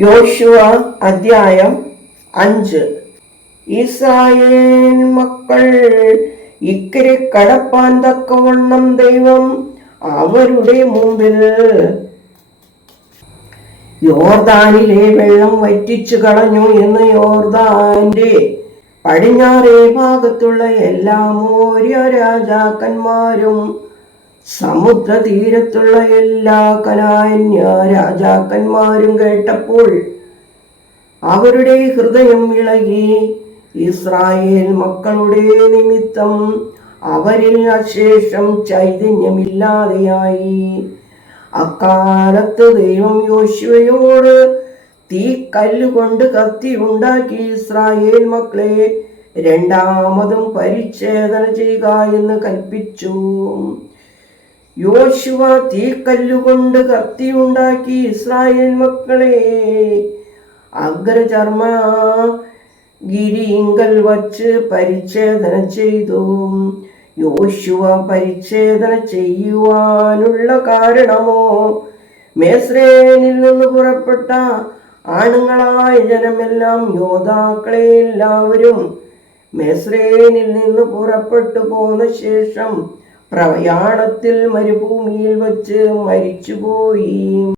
യോശുവ അധ്യായം അഞ്ച്. ഇസ്രായേൽ മക്കൾ ഇക്കരെ കടപ്പാൻ തക്കവണ്ണം ദൈവം അവരുടെ മുമ്പിൽ യോർദാനിലെ വെള്ളം വറ്റിച്ചു കളഞ്ഞു എന്ന് യോർദാന്റെ പടിഞ്ഞാറേ ഭാഗത്തുള്ള എല്ലാ മോര്യ രാജാക്കന്മാരും സമുദ്ര തീരത്തുള്ള എല്ലാ കലാന്യ രാജാക്കന്മാരും കേട്ടപ്പോൾ അവരുടെ ഹൃദയം ഇളകി ഇസ്രായേൽ മക്കളുടെ നിമിത്തം അവരിൽ അശേഷം ചൈതന്യമില്ലാതെയായി. അക്കാലത്ത് ദൈവം യോശുവയോട് തീ കല്ലുകൊണ്ട് കത്തി ഉണ്ടാക്കി ഇസ്രായേൽ മക്കളെ രണ്ടാമതും പരിച്ഛേദന ചെയ്യുക എന്ന് കൽപ്പിച്ചു. യോശുവ തീക്കല്ലുകൊണ്ട് കത്തിയുണ്ടാക്കി ഇസ്രായേൽ മക്കളെ. അഗ്രചർമ്മ ഗിരിങ്കൽ വച്ച് പരിച്ഛേദന ചെയ്തു. യോശുവ പരിച്ഛേദന ചെയ്യുവാനുള്ള കാരണമോ? മേസ്രേനിൽ നിന്ന് പുറപ്പെട്ട ആണുങ്ങളായ ജനമെല്ലാം യോദ്ധാക്കളെ എല്ലാവരും മെസ്രേനിൽ നിന്ന് പുറപ്പെട്ടു പോന്ന ശേഷം പ്രയാണത്തിൽ മരുഭൂമിയിൽ വച്ച് മരിച്ചുപോയി.